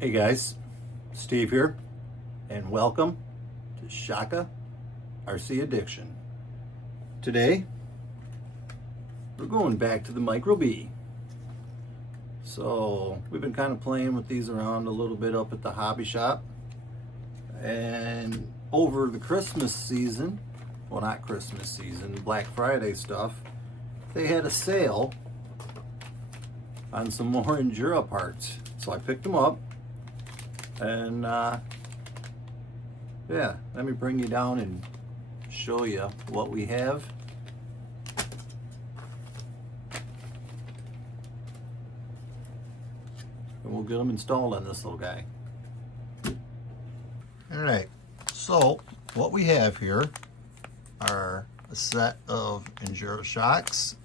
Hey guys, Steve here, and welcome to Shaka RC Addiction. Today, we're going back to the Micro B. So, we've been kind of playing with these around a little bit up at the hobby shop. And over the Christmas season, well, not Christmas season, Black Friday stuff, they had a sale on some more Injora parts. So I picked them up. And yeah, let me bring you down and show you what we have. And we'll get them installed on this little guy. All right, so what we have here are a set of Injora shocks.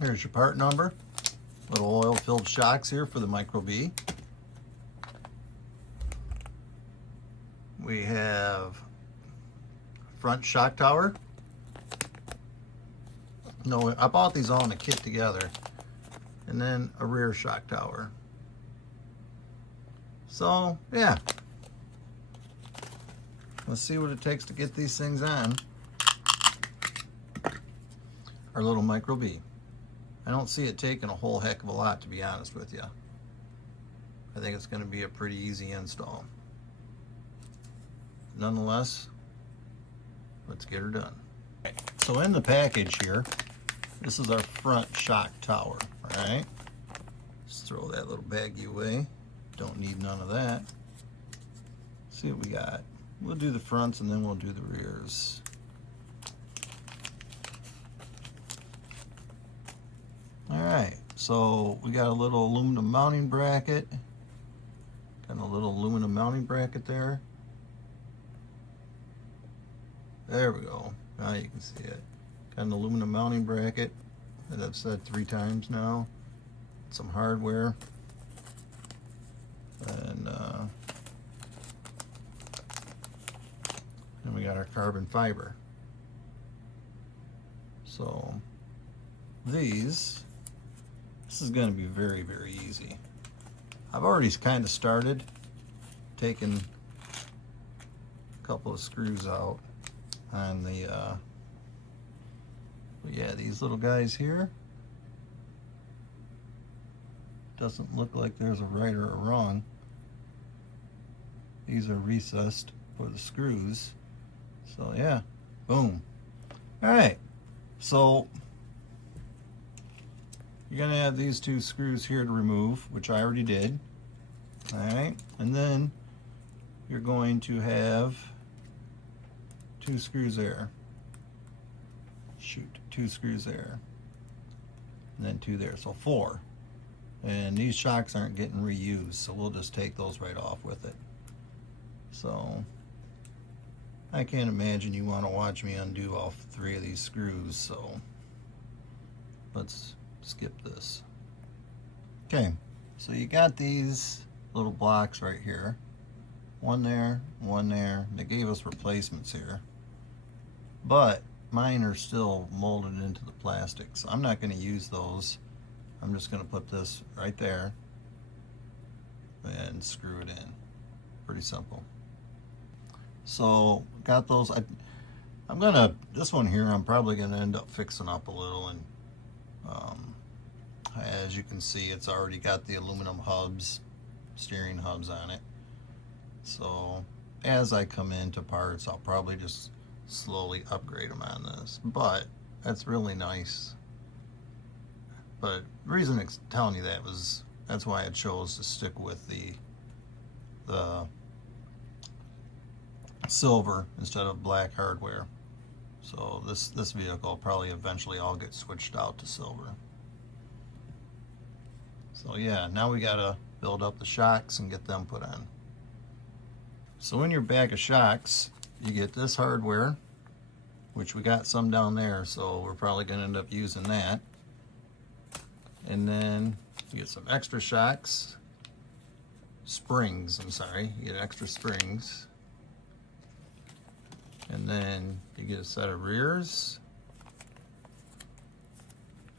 Here's your part number. Little oil-filled shocks here for the Micro B. We have front shock tower. No, I bought these all in a kit together. And then a rear shock tower. So, yeah. Let's see what it takes to get these things on our little Micro B. I don't see it taking a whole heck of a lot, to be honest with you. I think it's going to be a pretty easy install. Nonetheless, let's get her done. So in the package here, this is our front shock tower, all right? Just throw that little baggie away. Don't need none of that. Let's see what we got. We'll do the fronts and then we'll do the rears. Alright, so we got a little aluminum mounting bracket. Got a little aluminum mounting bracket there. There we go. Now you can see it. Got an aluminum mounting bracket that I've said 3 times now. Some hardware. And then we got our carbon fiber. So this is going to be very, very easy. I've already kind of started taking a couple of screws out on the yeah, these little guys here. Doesn't look like there's a right or a wrong. These are recessed for the screws. So yeah, boom. All right, so you're gonna have these 2 screws here to remove, which I already did. All right, and then you're going to have 2 screws there. Shoot, 2 screws there, and then 2 there, so 4. And these shocks aren't getting reused, so we'll just take those right off with it. So I can't imagine you want to watch me undo all 3 of these screws, so let's skip this. Okay, so you got these little blocks right here. One there, one there. They gave us replacements here, but mine are still molded into the plastic, so I'm not going to use those. I'm just going to put this right there and screw it in. Pretty simple. So got those. I'm gonna, this one here, I'm probably gonna end up fixing up a little, and as you can see, it's already got the aluminum hubs, steering hubs on it. So as I come into parts, I'll probably just slowly upgrade them on this, but that's really nice. But the reason it's telling you that was, that's why I chose to stick with the silver instead of black hardware. So this vehicle probably eventually all get switched out to silver. So yeah, now we gotta build up the shocks and get them put on. So in your bag of shocks, you get this hardware, which we got some down there, so we're probably gonna end up using that. And then you get some extra shocks, springs, I'm sorry, you get extra springs. And then you get a set of rears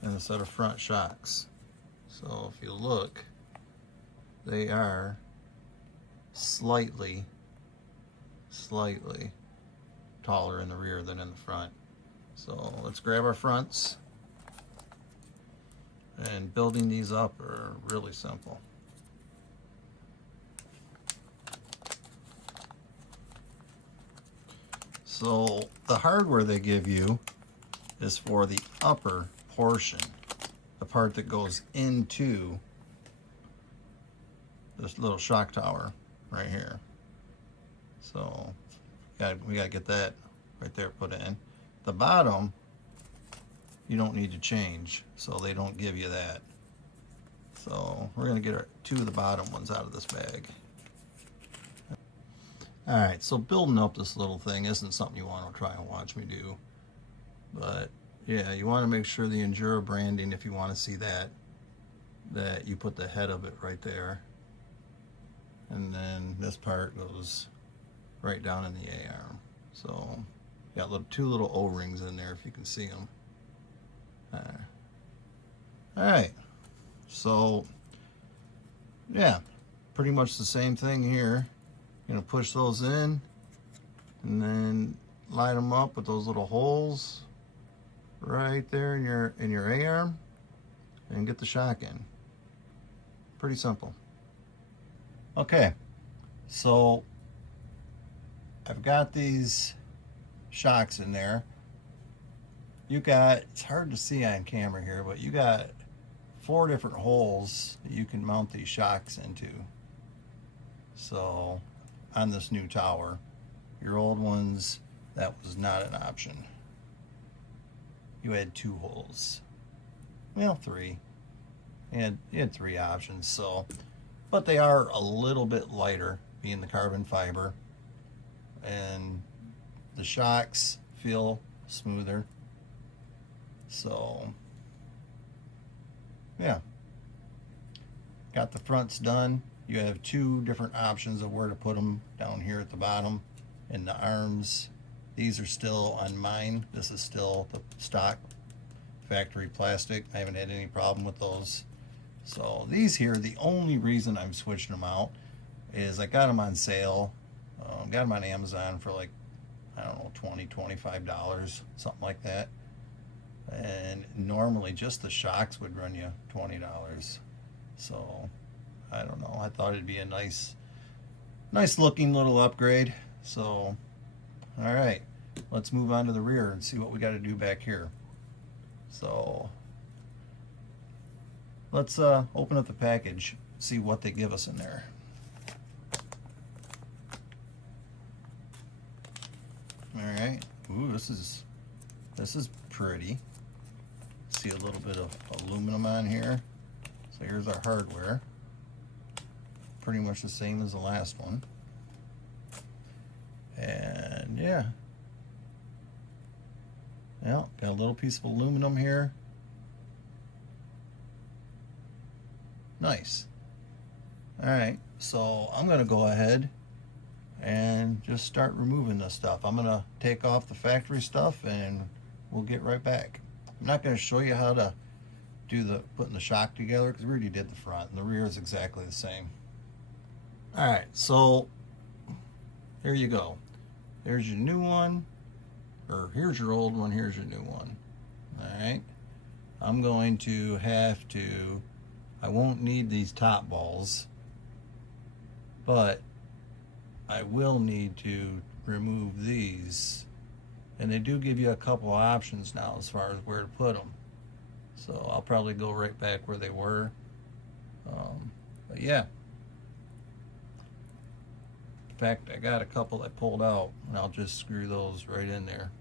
and a set of front shocks. So if you look, they are slightly taller in the rear than in the front. So let's grab our fronts. And building these up are really simple. So the hardware they give you is for the upper portion, the part that goes into this little shock tower right here. So we gotta get that right there put in. The bottom, you don't need to change, so they don't give you that. So we're gonna get two of the bottom ones out of this bag. All right, so building up this little thing isn't something you want to try and watch me do, but yeah, you want to make sure the Injora branding, if you want to see that you put the head of it right there, and then this part goes right down in the A-arm. So got two little O-rings in there if you can see them. All right, so yeah, pretty much the same thing here. Gonna push those in and then line them up with those little holes right there in your A-arm and get the shock in. Pretty simple. Okay, so I've got these shocks in there. You got, it's hard to see on camera here, but you got 4 different holes that you can mount these shocks into. So on this new tower, your old ones, that was not an option. You had 2 holes. Well, 3. You had 3 options, so, but they are a little bit lighter, being the carbon fiber, and the shocks feel smoother. So yeah, got the fronts done. You have 2 different options of where to put them down here at the bottom. And the arms, these are still on mine. This is still the stock factory plastic. I haven't had any problem with those. So these here, the only reason I'm switching them out is I got them on sale. Got them on Amazon for like, I don't know, $20, $25, something like that. And normally just the shocks would run you $20. So I don't know, I thought it'd be a nice looking little upgrade. So all right, let's move on to the rear and see what we got to do back here. So let's open up the package, see what they give us in there. All right, ooh, this is pretty. See a little bit of aluminum on here. So here's our hardware. Pretty much the same as the last one. And yeah. Well, got a little piece of aluminum here. Nice. All right, so I'm gonna go ahead and just start removing this stuff. I'm gonna take off the factory stuff and we'll get right back. I'm not going to show you how to do putting the shock together because we already did the front, and the rear is exactly the same. All right, so there you go. There's your new one, or here's your old one, here's your new one. All right, I'm going to have to, I won't need these top balls, but I will need to remove these. And they do give you a couple of options now as far as where to put them. So I'll probably go right back where they were. But yeah. In fact, I got a couple that pulled out, and I'll just screw those right in there.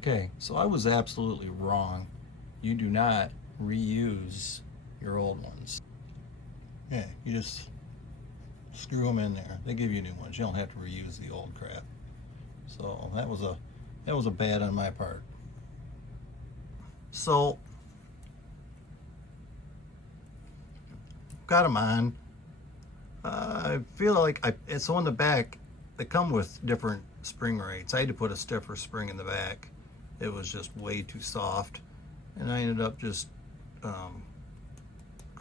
Okay, so I was absolutely wrong. You do not reuse your old ones. Yeah, you just screw them in there. They give you new ones. You don't have to reuse the old crap. So that was a bad on my part. So got them on. I feel like so on the back they come with different spring rates. I had to put a stiffer spring in the back. It was just way too soft, and I ended up just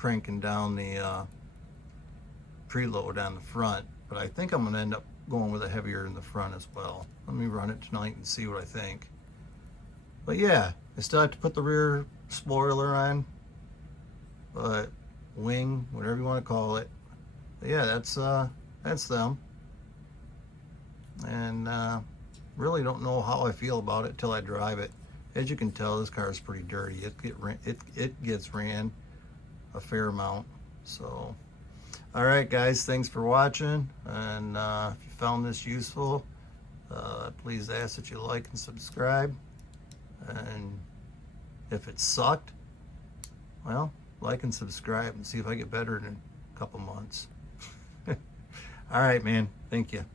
cranking down the preload on the front, but I think I'm going to end up going with a heavier in the front as well. Let me run it tonight and see what I think. But yeah, I still have to put the rear spoiler on, but wing, whatever you want to call it. But yeah, that's them. And really don't know how I feel about it till I drive it. As you can tell, this car is pretty dirty. It gets ran a fair amount. So, all right, guys, thanks for watching. And if you found this useful, please ask that you like and subscribe. And if it sucked, well, like and subscribe and see if I get better in a couple months. All right, man. Thank you.